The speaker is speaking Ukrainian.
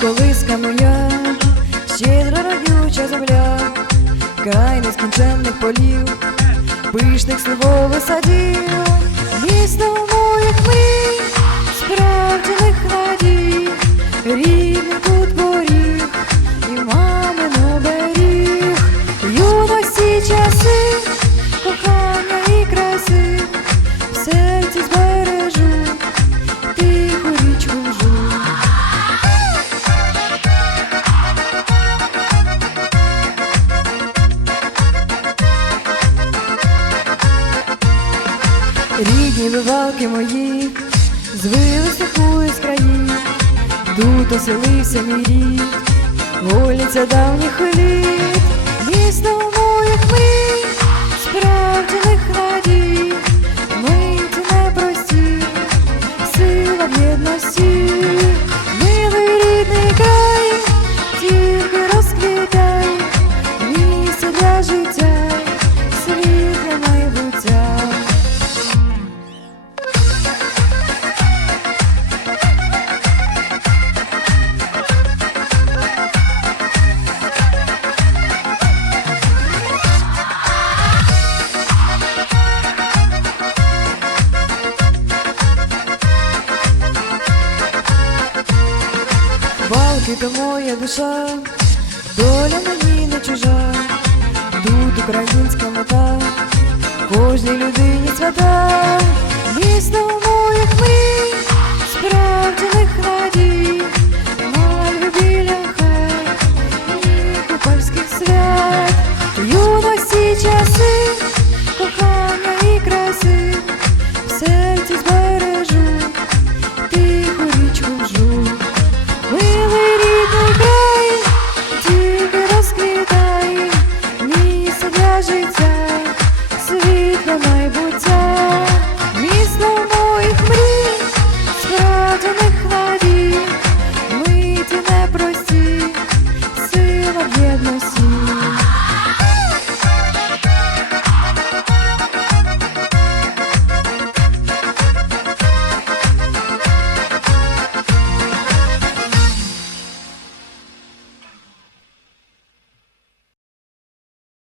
колиска моя, щедро родюча земля, край нескінченних полів, пишних сливових садів, місто Рідні вивалки мої, звилися хуй з країв, тут оселився мій рід, вольниця давніх літ, місто моїх мрій, справджених надій, миті непрості, сила в єдності, милий тільки розквітай, місце для життя, То моя душа, доля мені не чужа, тут українська мета, кожній людині свята, місто sadness